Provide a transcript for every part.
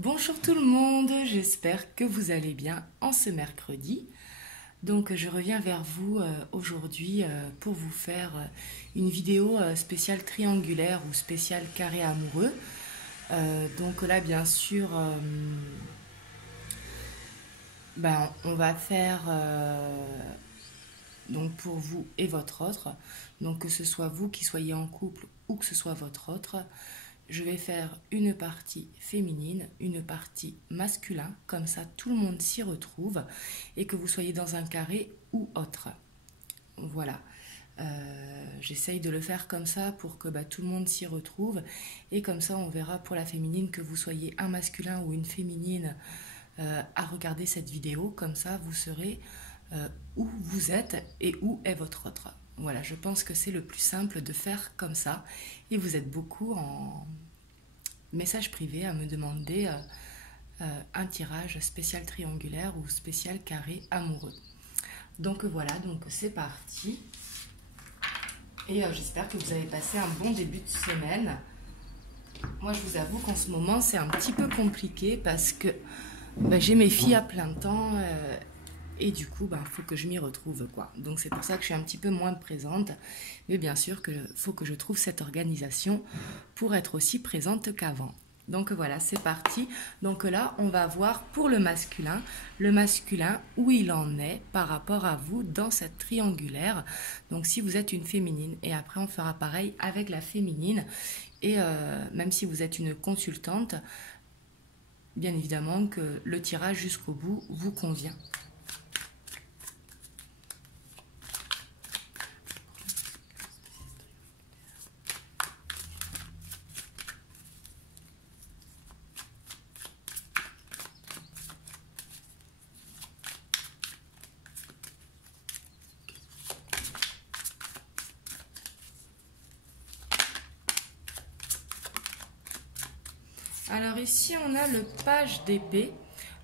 Bonjour tout le monde, j'espère que vous allez bien en ce mercredi. Donc je reviens vers vous aujourd'hui pour vous faire une vidéo spéciale triangulaire ou spéciale carré amoureux. Donc là bien sûr, on va faire donc pour vous et votre autre. Donc que ce soit vous qui soyez en couple ou que ce soit votre autre. Je vais faire une partie féminine, une partie masculin, comme ça tout le monde s'y retrouve et que vous soyez dans un carré ou autre. Voilà. J'essaye de le faire comme ça pour que tout le monde s'y retrouve et comme ça on verra pour la féminine que vous soyez un masculin ou une féminine à regarder cette vidéo, comme ça vous saurez où vous êtes et où est votre autre. Voilà, je pense que c'est le plus simple de faire comme ça. Et vous êtes beaucoup en message privé à me demander un tirage spécial triangulaire ou spécial carré amoureux. Donc voilà, donc c'est parti. Et j'espère que vous avez passé un bon début de semaine. Moi, je vous avoue qu'en ce moment, c'est un petit peu compliqué parce que j'ai mes filles à plein temps. Et du coup, il faut que je m'y retrouve, quoi. Donc c'est pour ça que je suis un petit peu moins présente. Mais bien sûr qu'il faut que je trouve cette organisation pour être aussi présente qu'avant. Donc voilà, c'est parti. Donc là, on va voir pour le masculin où il en est par rapport à vous dans cette triangulaire. Donc si vous êtes une féminine, et après on fera pareil avec la féminine. Et même si vous êtes une consultante, bien évidemment que le tirage jusqu'au bout vous convient. Alors ici, on a le page d'épée.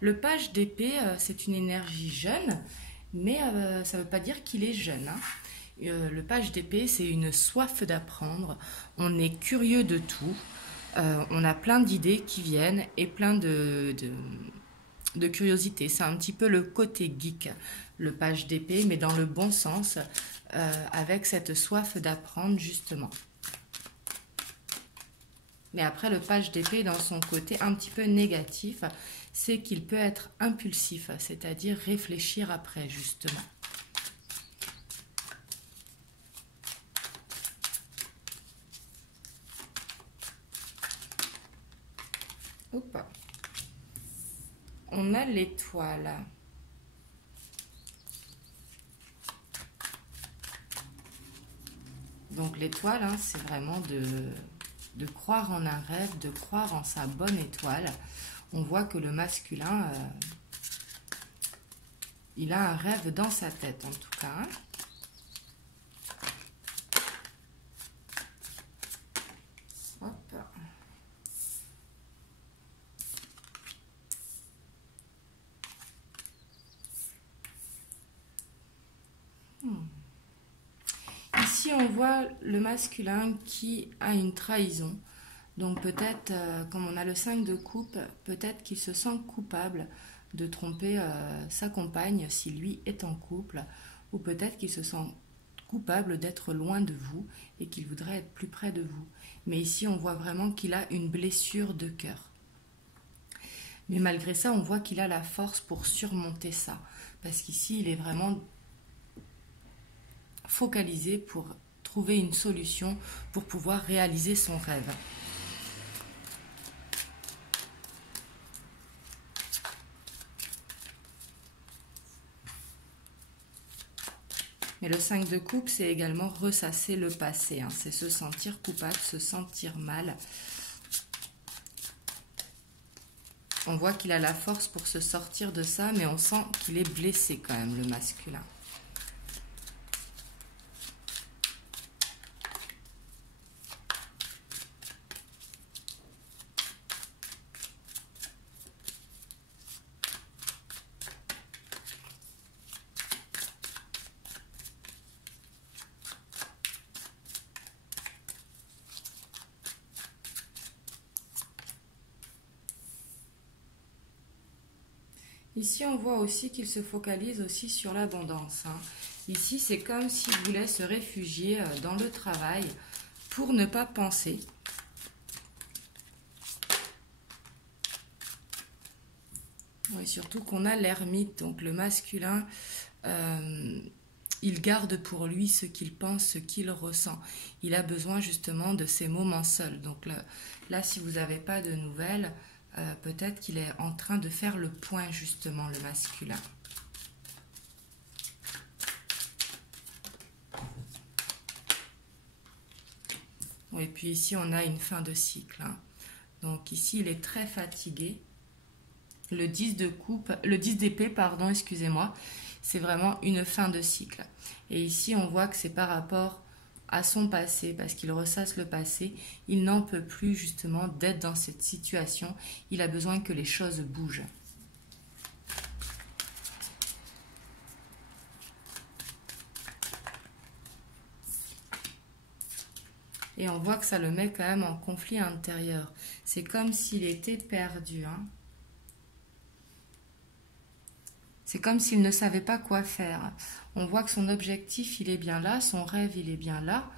Le page d'épée, c'est une énergie jeune, mais ça ne veut pas dire qu'il est jeune. Le page d'épée, c'est une soif d'apprendre. On est curieux de tout. On a plein d'idées qui viennent et plein de curiosité. C'est un petit peu le côté geek, le page d'épée, mais dans le bon sens, avec cette soif d'apprendre justement. Mais après, le page d'épée, dans son côté un petit peu négatif, c'est qu'il peut être impulsif, c'est-à-dire réfléchir après, justement. Hop. On a l'étoile. Donc l'étoile, c'est vraiment de croire en un rêve, de croire en sa bonne étoile. On voit que le masculin, il a un rêve dans sa tête en tout cas. Hop. Ici, on voit le masculin qui a une trahison. Donc peut-être, comme on a le 5 de coupe, peut-être qu'il se sent coupable de tromper sa compagne si lui est en couple, ou peut-être qu'il se sent coupable d'être loin de vous et qu'il voudrait être plus près de vous. Mais ici, on voit vraiment qu'il a une blessure de cœur. Mais malgré ça, on voit qu'il a la force pour surmonter ça. Parce qu'ici, il est vraiment focalisé pour trouver une solution pour pouvoir réaliser son rêve. Mais le 5 de coupe, c'est également ressasser le passé. C'est se sentir coupable, se sentir mal. On voit qu'il a la force pour se sortir de ça, mais on sent qu'il est blessé quand même, le masculin. Ici, on voit aussi qu'il se focalise aussi sur l'abondance, hein. Ici, c'est comme s'il voulait se réfugier dans le travail pour ne pas penser. Oui, surtout qu'on a l'ermite, donc le masculin, il garde pour lui ce qu'il pense, ce qu'il ressent. Il a besoin justement de ces moments seuls. Donc là si vous n'avez pas de nouvelles, peut-être qu'il est en train de faire le point justement, le masculin. Et puis ici, on a une fin de cycle, hein. Donc ici, il est très fatigué. Le 10 de coupe, le 10 d'épée, pardon, excusez-moi, c'est vraiment une fin de cycle. Et ici, on voit que c'est par rapport à son passé, parce qu'il ressasse le passé. Il n'en peut plus justement d'être dans cette situation. Il a besoin que les choses bougent. Et on voit que ça le met quand même en conflit intérieur. C'est comme s'il était perdu, hein. C'est comme s'il ne savait pas quoi faire. On voit que son objectif, il est bien là, son rêve, il est bien là.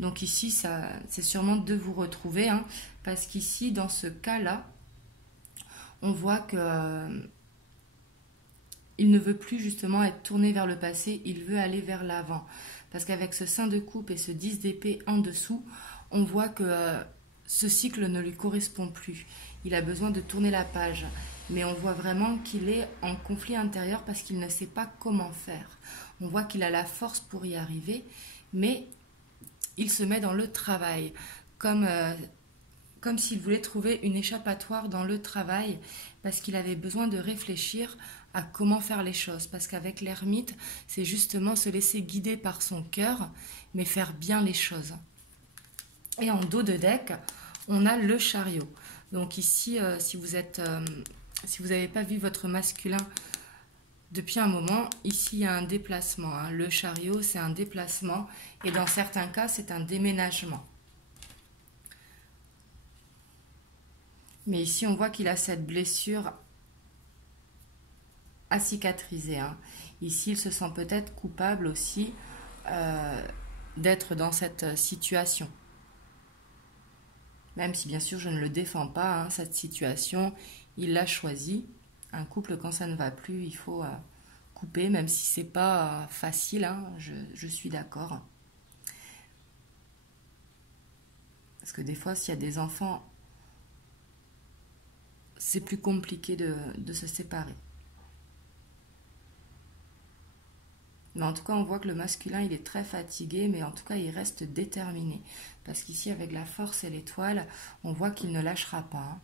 Donc ici, c'est sûrement de vous retrouver, hein, parce qu'ici, dans ce cas-là, on voit que il ne veut plus justement être tourné vers le passé, il veut aller vers l'avant. Parce qu'avec ce 5 de coupe et ce 10 d'épée en dessous, on voit que ce cycle ne lui correspond plus. Il a besoin de tourner la page. Mais on voit vraiment qu'il est en conflit intérieur parce qu'il ne sait pas comment faire. On voit qu'il a la force pour y arriver, mais il se met dans le travail, comme s'il voulait trouver une échappatoire dans le travail, parce qu'il avait besoin de réfléchir à comment faire les choses. Parce qu'avec l'ermite, c'est justement se laisser guider par son cœur, mais faire bien les choses. Et en dos de deck, on a le chariot. Donc ici, si vous n'avez pas vu votre masculin depuis un moment, ici il y a un déplacement, hein. Le chariot, c'est un déplacement et dans certains cas, c'est un déménagement. Mais ici, on voit qu'il a cette blessure à cicatriser, hein. Ici, il se sent peut-être coupable aussi d'être dans cette situation. Même si bien sûr je ne le défends pas, hein, cette situation, il l'a choisie. Un couple, quand ça ne va plus, il faut couper, même si c'est pas facile, hein, je suis d'accord. Parce que des fois, s'il y a des enfants, c'est plus compliqué de se séparer. Mais en tout cas, on voit que le masculin, il est très fatigué, mais en tout cas, il reste déterminé. Parce qu'ici, avec la force et l'étoile, on voit qu'il ne lâchera pas, hein.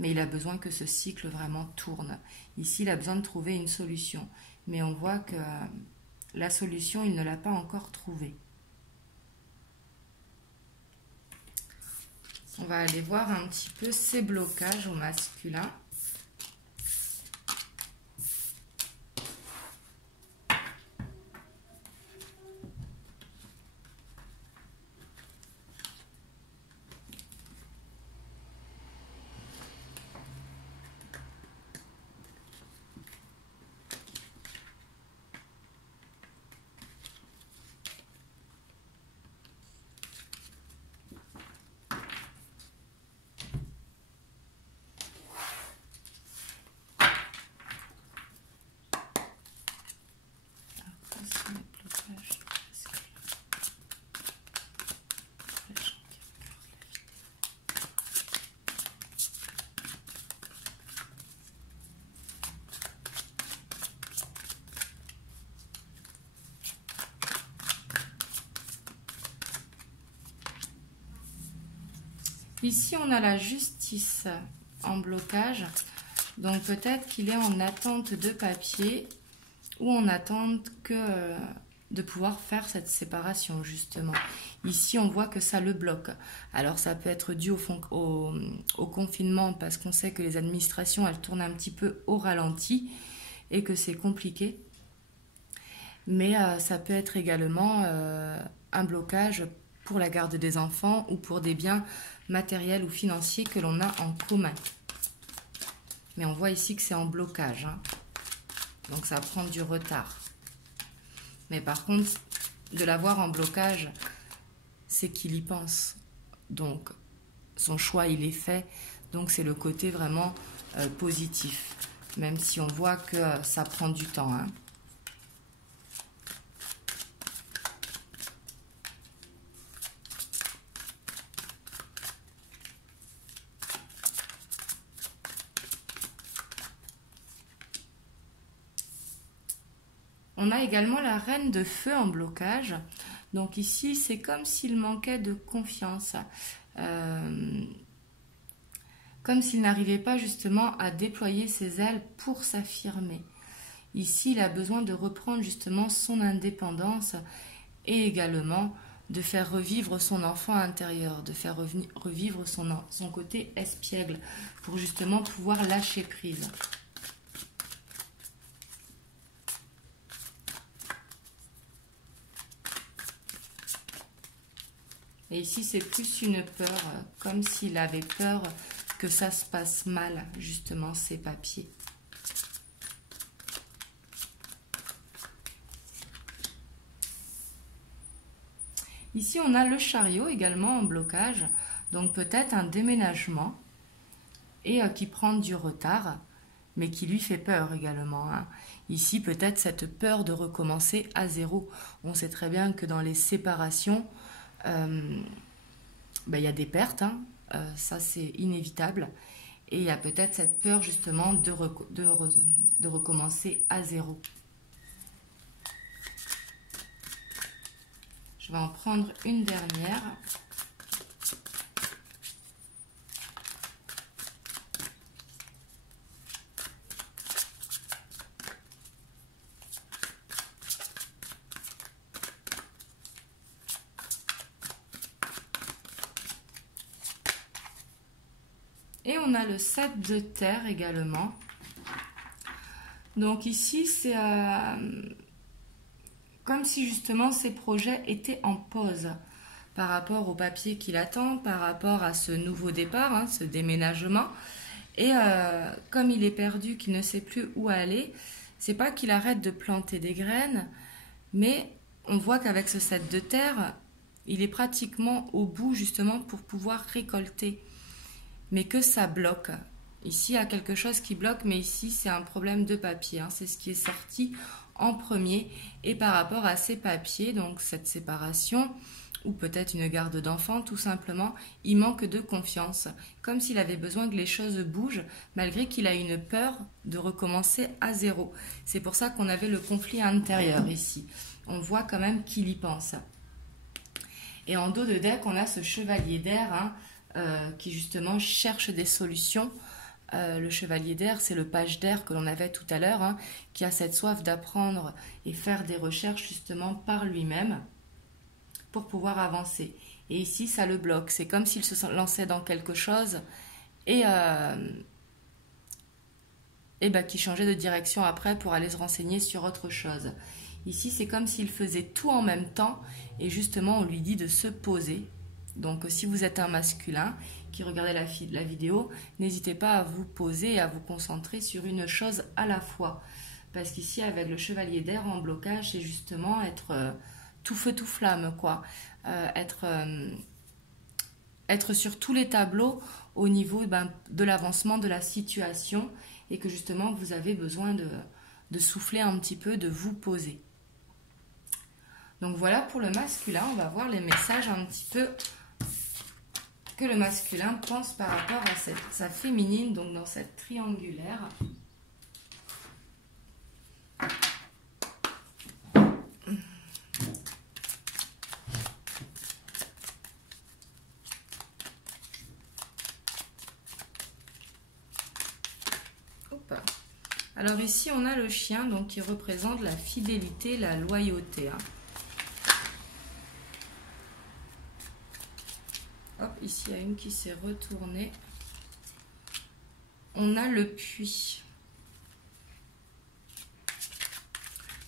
Mais il a besoin que ce cycle vraiment tourne. Ici, il a besoin de trouver une solution. Mais on voit que la solution, il ne l'a pas encore trouvée. On va aller voir un petit peu ses blocages au masculin. Ici, on a la justice en blocage. Donc, peut-être qu'il est en attente de papier ou en attente de pouvoir faire cette séparation, justement. Ici, on voit que ça le bloque. Alors, ça peut être dû au confinement parce qu'on sait que les administrations, elles tournent un petit peu au ralenti et que c'est compliqué. Mais ça peut être également un blocage pour la garde des enfants ou pour des biens matériels ou financiers que l'on a en commun. Mais on voit ici que c'est en blocage, hein. Donc ça prend du retard. Mais par contre, de l'avoir en blocage, c'est qu'il y pense. Donc son choix, il est fait. Donc c'est le côté vraiment positif. Même si on voit que ça prend du temps, hein. On a également la reine de feu en blocage. Donc ici, c'est comme s'il manquait de confiance. Comme s'il n'arrivait pas justement à déployer ses ailes pour s'affirmer. Ici, il a besoin de reprendre justement son indépendance et également de faire revivre son enfant intérieur, de faire revivre son côté espiègle pour justement pouvoir lâcher prise. Et ici, c'est plus une peur, comme s'il avait peur que ça se passe mal, justement, ces papiers. Ici, on a le chariot également en blocage, donc peut-être un déménagement et qui prend du retard, mais qui lui fait peur également, hein. Ici, peut-être cette peur de recommencer à zéro. On sait très bien que dans les séparations, il y a des pertes, hein, ça c'est inévitable. Et il y a peut-être cette peur justement de recommencer à zéro. Je vais en prendre une dernière. Et on a le 7 de terre également. Donc ici, c'est comme si justement ces projets étaient en pause par rapport au papier qu'il attend, par rapport à ce nouveau départ, hein, ce déménagement. Et comme il est perdu, qu'il ne sait plus où aller, c'est pas qu'il arrête de planter des graines, mais on voit qu'avec ce 7 de terre, il est pratiquement au bout justement pour pouvoir récolter. Mais que ça bloque. Ici, il y a quelque chose qui bloque, mais ici, c'est un problème de papier, hein. C'est ce qui est sorti en premier. Et par rapport à ces papiers, donc cette séparation, ou peut-être une garde d'enfant, tout simplement, il manque de confiance. Comme s'il avait besoin que les choses bougent, malgré qu'il a une peur de recommencer à zéro. C'est pour ça qu'on avait le conflit intérieur ici. On voit quand même qu'il y pense. Et en dos de deck, on a ce chevalier d'air, hein, qui justement cherche des solutions. Le chevalier d'air, c'est le page d'air que l'on avait tout à l'heure, hein, qui a cette soif d'apprendre et faire des recherches justement par lui-même pour pouvoir avancer. Et ici, ça le bloque. C'est comme s'il se lançait dans quelque chose et qui changeait de direction après pour aller se renseigner sur autre chose. Ici, c'est comme s'il faisait tout en même temps et justement, on lui dit de se poser. Donc, si vous êtes un masculin qui regardez la vidéo, n'hésitez pas à vous poser et à vous concentrer sur une chose à la fois. Parce qu'ici, avec le chevalier d'air en blocage, c'est justement être tout feu, tout flamme, quoi. Être sur tous les tableaux au niveau de l'avancement de la situation et que justement, vous avez besoin de souffler un petit peu, de vous poser. Donc, voilà pour le masculin. On va voir les messages un petit peu que le masculin pense par rapport à sa féminine, donc dans cette triangulaire. Hop. Alors ici, on a le chien, donc qui représente la fidélité, la loyauté, hein. Hop, ici, il y a une qui s'est retournée. On a le puits.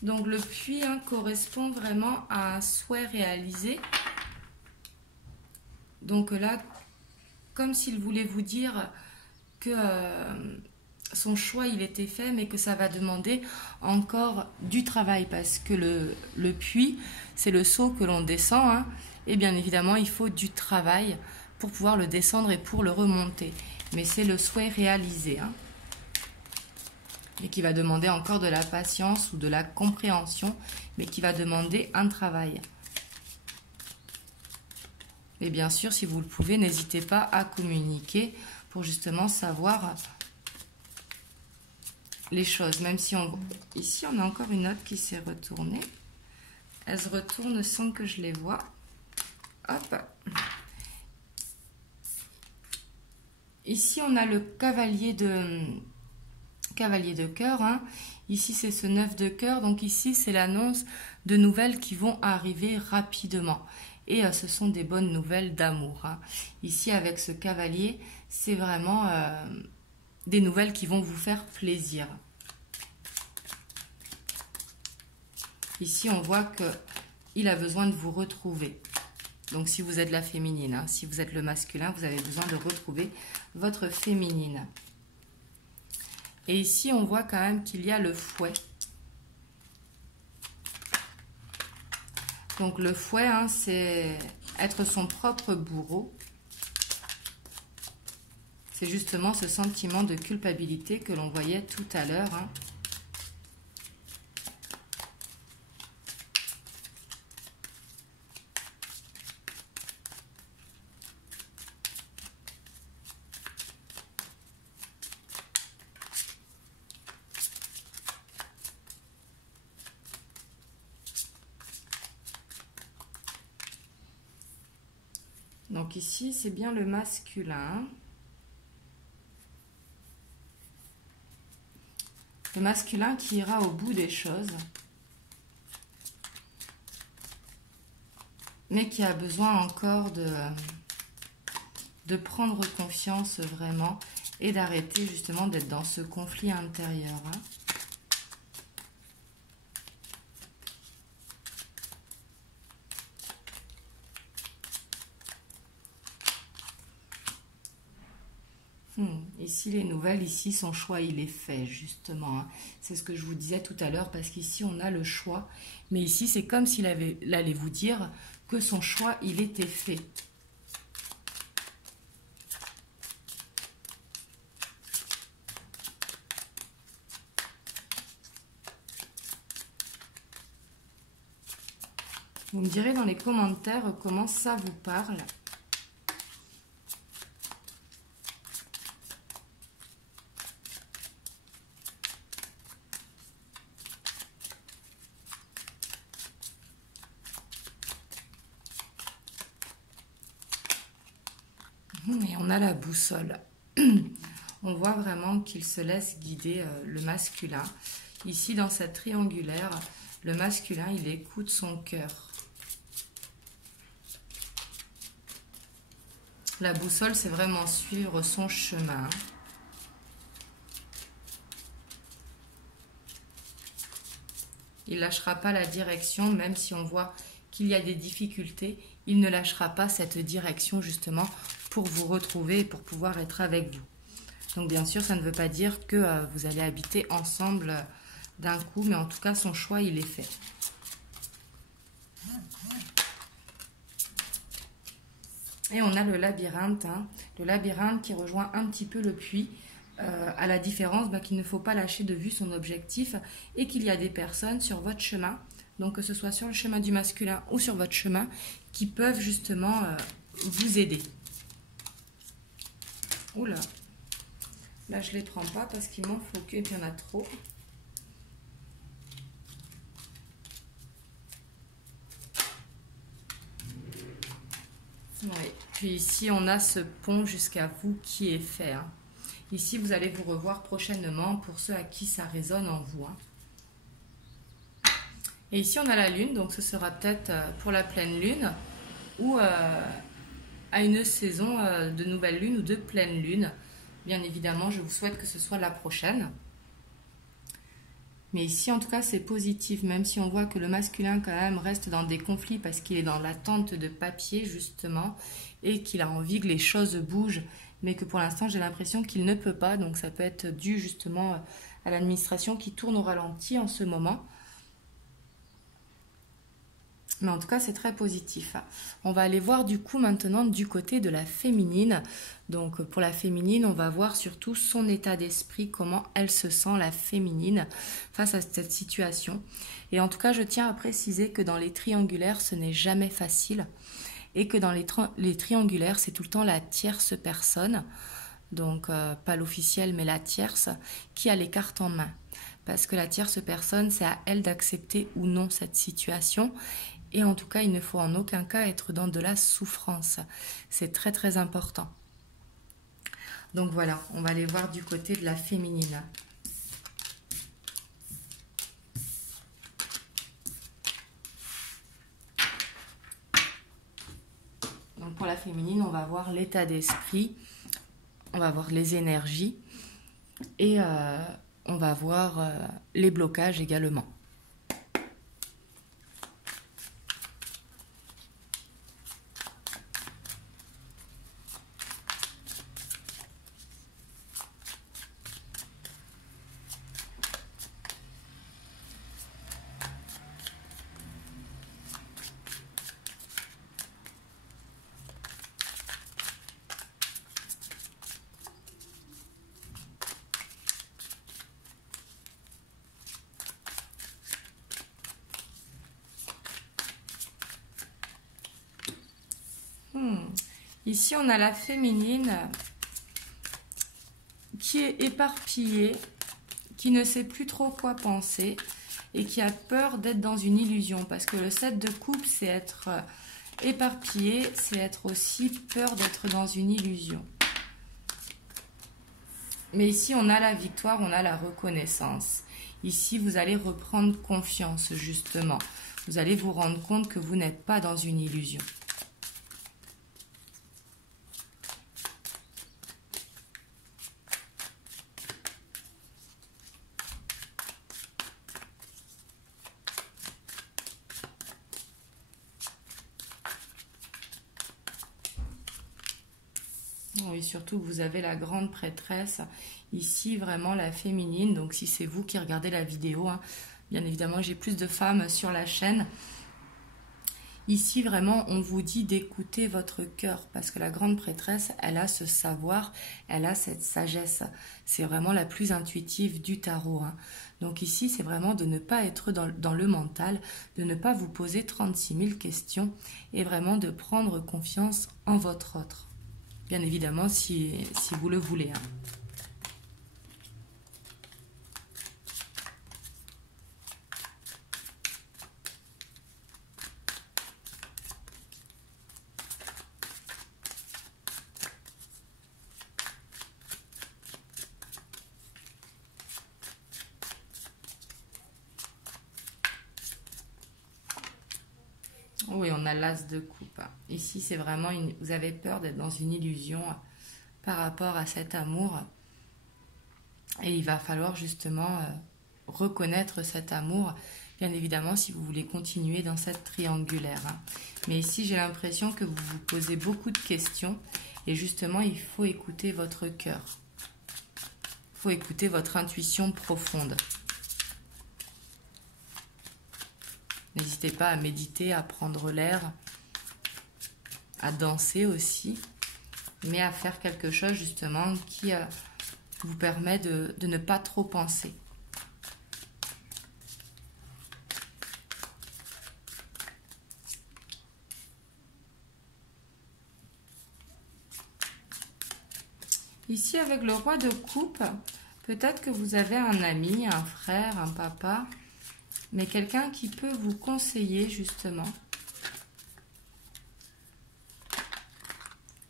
Donc, le puits, hein, correspond vraiment à un souhait réalisé. Donc là, comme s'il voulait vous dire que son choix il était fait, mais que ça va demander encore du travail parce que le puits, c'est le seau que l'on descend, hein, et bien évidemment il faut du travail pour pouvoir le descendre et pour le remonter. Mais c'est le souhait réalisé, hein, et qui va demander encore de la patience ou de la compréhension, mais qui va demander un travail. Et bien sûr, si vous le pouvez, n'hésitez pas à communiquer pour justement savoir les choses. Même si ici, on a encore une note qui s'est retournée. Elle se retourne sans que je les vois. Hop. Ici, on a le cavalier de cœur. Hein. Ici, c'est ce 9 de cœur. Donc ici, c'est l'annonce de nouvelles qui vont arriver rapidement. Et ce sont des bonnes nouvelles d'amour. Hein. Ici, avec ce cavalier, c'est vraiment des nouvelles qui vont vous faire plaisir. Ici, on voit qu'il a besoin de vous retrouver. Donc, si vous êtes la féminine, hein, si vous êtes le masculin, vous avez besoin de retrouver votre féminine. Et ici, on voit quand même qu'il y a le fouet. Donc, le fouet, hein, c'est être son propre bourreau. C'est justement ce sentiment de culpabilité que l'on voyait tout à l'heure. Hein. Donc ici, c'est bien le masculin. Le masculin qui ira au bout des choses. Mais qui a besoin encore de prendre confiance vraiment et d'arrêter justement d'être dans ce conflit intérieur. Hein. Ici, les nouvelles, ici, son choix, il est fait, justement. Hein. C'est ce que je vous disais tout à l'heure, parce qu'ici, on a le choix. Mais ici, c'est comme s'il allait vous dire que son choix, il était fait. Vous me direz dans les commentaires comment ça vous parle. Et on a la boussole. On voit vraiment qu'il se laisse guider le masculin. Ici, dans cette triangulaire, le masculin, il écoute son cœur. La boussole, c'est vraiment suivre son chemin. Il ne lâchera pas la direction, même si on voit qu'il y a des difficultés. Il ne lâchera pas cette direction, justement, pour vous retrouver et pour pouvoir être avec vous. Donc, bien sûr, ça ne veut pas dire que vous allez habiter ensemble d'un coup, mais en tout cas, son choix, il est fait. Et on a le labyrinthe, hein. Le labyrinthe qui rejoint un petit peu le puits, à la différence qu'il ne faut pas lâcher de vue son objectif et qu'il y a des personnes sur votre chemin, donc que ce soit sur le chemin du masculin ou sur votre chemin, qui peuvent justement vous aider. Oula, là je ne les prends pas parce qu'il m'en faut qu'un et puis il y en a trop. Oui. Puis ici, on a ce pont jusqu'à vous qui est fait. Hein. Ici, vous allez vous revoir prochainement pour ceux à qui ça résonne en vous. Hein. Et ici, on a la lune, donc ce sera peut-être pour la pleine lune ou à une saison de nouvelle lune ou de pleine lune. Bien évidemment, je vous souhaite que ce soit la prochaine. Mais ici, en tout cas, c'est positif, même si on voit que le masculin, quand même, reste dans des conflits parce qu'il est dans l'attente de papier, justement, et qu'il a envie que les choses bougent mais que pour l'instant j'ai l'impression qu'il ne peut pas, donc ça peut être dû justement à l'administration qui tourne au ralenti en ce moment. Mais en tout cas, c'est très positif. On va aller voir du coup maintenant du côté de la féminine. Donc pour la féminine, on va voir surtout son état d'esprit, comment elle se sent, la féminine, face à cette situation. Et en tout cas, je tiens à préciser que dans les triangulaires, ce n'est jamais facile. Et que dans les triangulaires, c'est tout le temps la tierce personne, donc pas l'officielle, mais la tierce, qui a les cartes en main. Parce que la tierce personne, c'est à elle d'accepter ou non cette situation. Et en tout cas, il ne faut en aucun cas être dans de la souffrance. C'est très très important. Donc voilà, on va aller voir du côté de la féminine. Donc pour la féminine, on va voir l'état d'esprit, on va voir les énergies et on va voir les blocages également. Ici, on a la féminine qui est éparpillée, qui ne sait plus trop quoi penser et qui a peur d'être dans une illusion. Parce que le 7 de coupe, c'est être éparpillé, c'est être aussi peur d'être dans une illusion. Mais ici, on a la victoire, on a la reconnaissance. Ici, vous allez reprendre confiance, justement. Vous allez vous rendre compte que vous n'êtes pas dans une illusion. Oui, surtout que vous avez la grande prêtresse, ici vraiment la féminine, donc si c'est vous qui regardez la vidéo, hein, bien évidemment j'ai plus de femmes sur la chaîne. Ici vraiment on vous dit d'écouter votre cœur, parce que la grande prêtresse, elle a ce savoir, elle a cette sagesse, c'est vraiment la plus intuitive du tarot. Hein. Donc ici c'est vraiment de ne pas être dans le mental, de ne pas vous poser 36 000 questions, et vraiment de prendre confiance en votre autre. Bien évidemment, si vous le voulez. Hein. Oui, on a l'as de coupe. Ici, c'est vraiment, vous avez peur d'être dans une illusion par rapport à cet amour. Et il va falloir justement reconnaître cet amour, bien évidemment, si vous voulez continuer dans cette triangulaire. Hein. Mais ici, j'ai l'impression que vous vous posez beaucoup de questions. Et justement, il faut écouter votre cœur. Il faut écouter votre intuition profonde. N'hésitez pas à méditer, à prendre l'air, à danser aussi, mais à faire quelque chose justement qui vous permet de ne pas trop penser. Ici, avec le roi de coupe, peut-être que vous avez un ami, un frère, un papa, mais quelqu'un qui peut vous conseiller justement.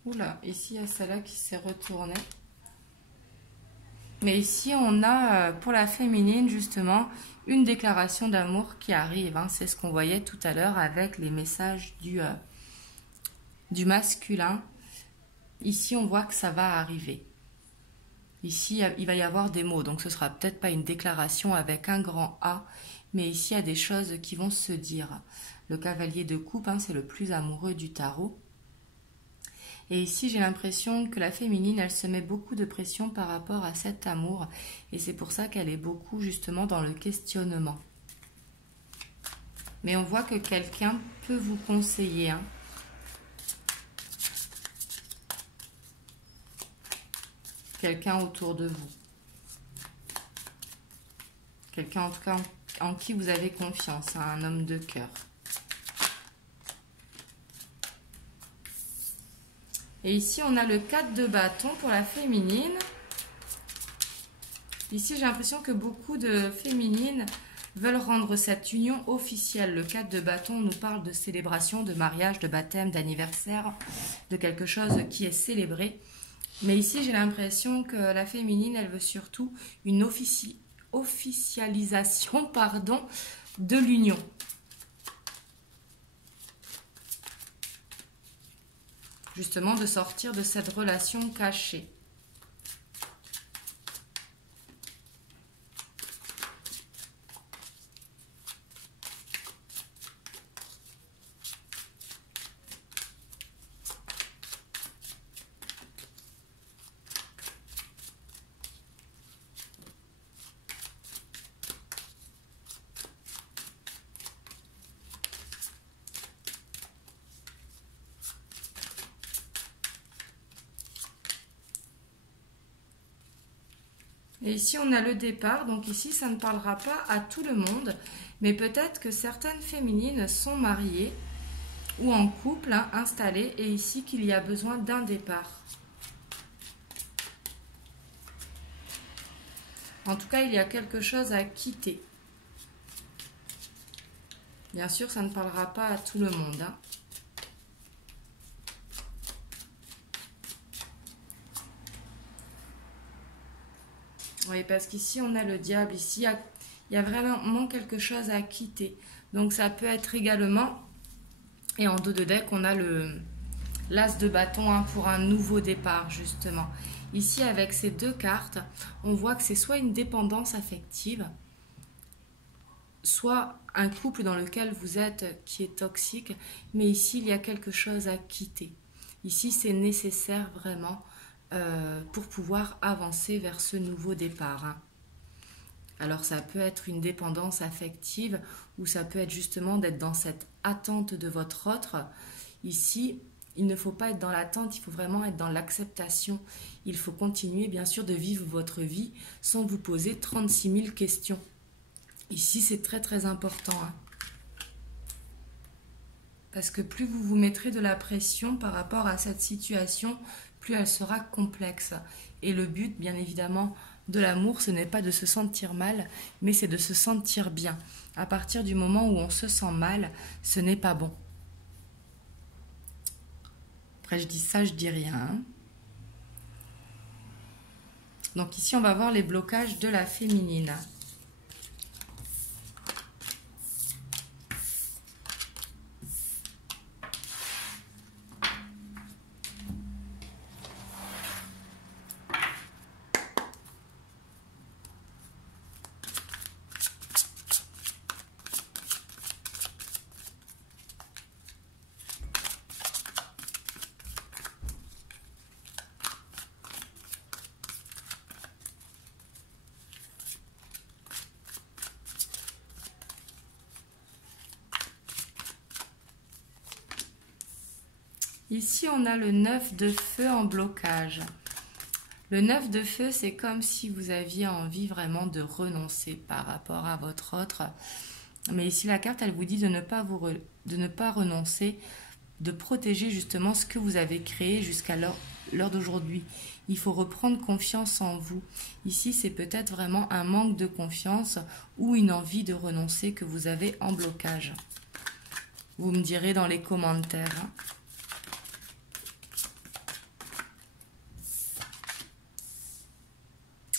Oula, ici il y a celle-là qui s'est retournée. Mais ici on a pour la féminine justement une déclaration d'amour qui arrive. Hein. C'est ce qu'on voyait tout à l'heure avec les messages du masculin. Ici on voit que ça va arriver. Ici il va y avoir des mots, donc ce sera peut-être pas une déclaration avec un grand A. Mais ici, il y a des choses qui vont se dire. Le cavalier de coupe, hein, c'est le plus amoureux du tarot. Et ici, j'ai l'impression que la féminine, elle se met beaucoup de pression par rapport à cet amour. Et c'est pour ça qu'elle est beaucoup justement dans le questionnement. Mais on voit que quelqu'un peut vous conseiller. Hein. Quelqu'un autour de vous. Quelqu'un en tout cas en qui vous avez confiance. Hein, un homme de cœur. Et ici, on a le 4 de bâton pour la féminine. Ici, j'ai l'impression que beaucoup de féminines veulent rendre cette union officielle. Le 4 de bâton nous parle de célébration, de mariage, de baptême, d'anniversaire, de quelque chose qui est célébré. Mais ici, j'ai l'impression que la féminine, elle veut surtout une officialisation de l'union. Justement, de sortir de cette relation cachée. Et ici, on a le départ. Donc ici, ça ne parlera pas à tout le monde. Mais peut-être que certaines féminines sont mariées ou en couple, hein, installées. Et ici, qu'il y a besoin d'un départ. En tout cas, il y a quelque chose à quitter. Bien sûr, ça ne parlera pas à tout le monde. Hein. Oui, parce qu'ici, on a le diable. Ici, il y a vraiment quelque chose à quitter. Donc, ça peut être également... Et en dos de deck, on a l'as de bâton, hein, pour un nouveau départ, justement. Ici, avec ces deux cartes, on voit que c'est soit une dépendance affective, soit un couple dans lequel vous êtes qui est toxique. Mais ici, il y a quelque chose à quitter. Ici, c'est nécessaire vraiment... pour pouvoir avancer vers ce nouveau départ. Hein. Alors ça peut être une dépendance affective ou ça peut être justement d'être dans cette attente de votre autre. Ici, il ne faut pas être dans l'attente, il faut vraiment être dans l'acceptation. Il faut continuer bien sûr de vivre votre vie sans vous poser 36 000 questions. Ici, c'est très très important. Hein. Parce que plus vous vous mettrez de la pression par rapport à cette situation, plus elle sera complexe. Et le but, bien évidemment, de l'amour, ce n'est pas de se sentir mal, mais c'est de se sentir bien. À partir du moment où on se sent mal, ce n'est pas bon. Après, je dis ça, je dis rien. Hein. Donc ici, on va voir les blocages de la féminine. Ici, on a le 9 de feu en blocage. Le 9 de feu, c'est comme si vous aviez envie vraiment de renoncer par rapport à votre autre. Mais ici, la carte, elle vous dit de ne pas renoncer, de protéger justement ce que vous avez créé jusqu'à l'heure d'aujourd'hui. Il faut reprendre confiance en vous. Ici, c'est peut-être vraiment un manque de confiance ou une envie de renoncer que vous avez en blocage. Vous me direz dans les commentaires. Hein.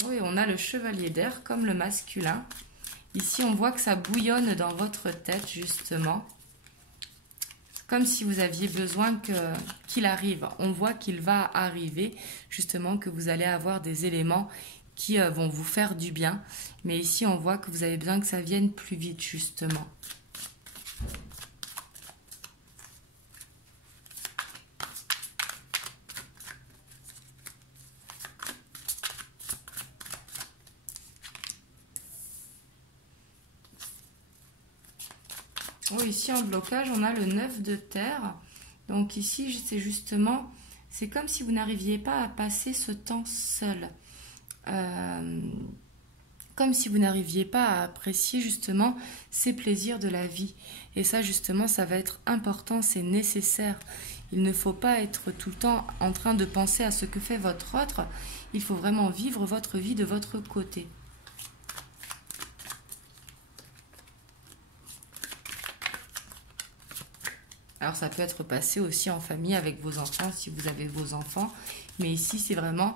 Oui, on a le chevalier d'air comme le masculin. Ici, on voit que ça bouillonne dans votre tête, justement. Comme si vous aviez besoin qu'il arrive. On voit qu'il va arriver, justement, que vous allez avoir des éléments qui vont vous faire du bien. Mais ici, on voit que vous avez besoin que ça vienne plus vite, justement. Oh, ici en blocage, on a le 9 de terre. Donc ici, c'est justement, c'est comme si vous n'arriviez pas à passer ce temps seul. Comme si vous n'arriviez pas à apprécier justement ces plaisirs de la vie. Et ça justement, ça va être important, c'est nécessaire. Il ne faut pas être tout le temps en train de penser à ce que fait votre autre. Il faut vraiment vivre votre vie de votre côté. Alors ça peut être passé aussi en famille avec vos enfants si vous avez vos enfants. Mais ici c'est vraiment,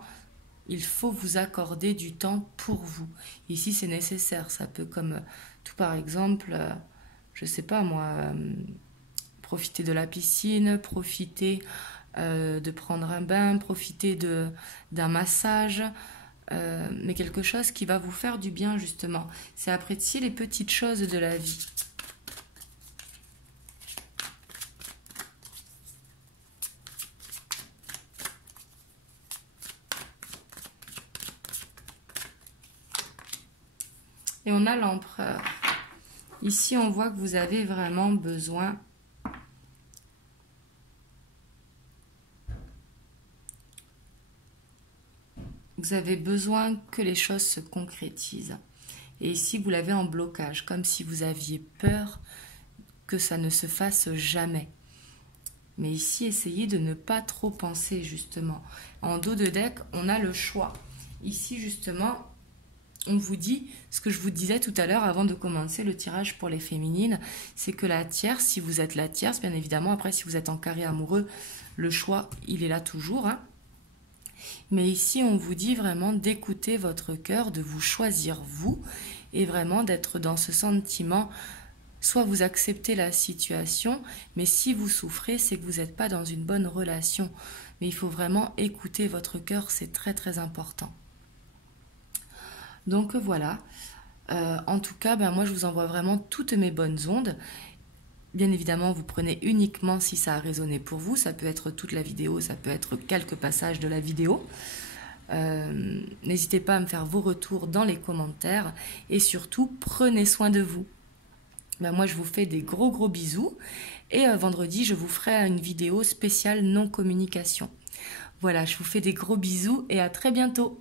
il faut vous accorder du temps pour vous. Ici c'est nécessaire. Ça peut comme tout par exemple, je sais pas moi, profiter de la piscine, profiter de prendre un bain, profiter d'un massage. Mais quelque chose qui va vous faire du bien justement. C'est apprécier les petites choses de la vie. Et on a l'empereur. Ici, on voit que vous avez vraiment besoin que les choses se concrétisent. Et ici, vous l'avez en blocage, comme si vous aviez peur que ça ne se fasse jamais. Mais ici, essayez de ne pas trop penser, justement. En dos de deck, on a le choix. Ici, justement, on vous dit ce que je vous disais tout à l'heure avant de commencer le tirage pour les féminines, c'est que la tierce, si vous êtes la tierce, bien évidemment, après si vous êtes en carré amoureux, le choix, il est là toujours. Hein. Mais ici, on vous dit vraiment d'écouter votre cœur, de vous choisir vous, et vraiment d'être dans ce sentiment, soit vous acceptez la situation, mais si vous souffrez, c'est que vous n'êtes pas dans une bonne relation. Mais il faut vraiment écouter votre cœur, c'est très très important. Donc voilà, en tout cas, moi je vous envoie vraiment toutes mes bonnes ondes. Bien évidemment, vous prenez uniquement si ça a résonné pour vous. Ça peut être toute la vidéo, ça peut être quelques passages de la vidéo. N'hésitez pas à me faire vos retours dans les commentaires. Et surtout, prenez soin de vous. Moi, je vous fais des gros bisous. Et vendredi, je vous ferai une vidéo spéciale non-communication. Voilà, je vous fais des gros bisous et à très bientôt.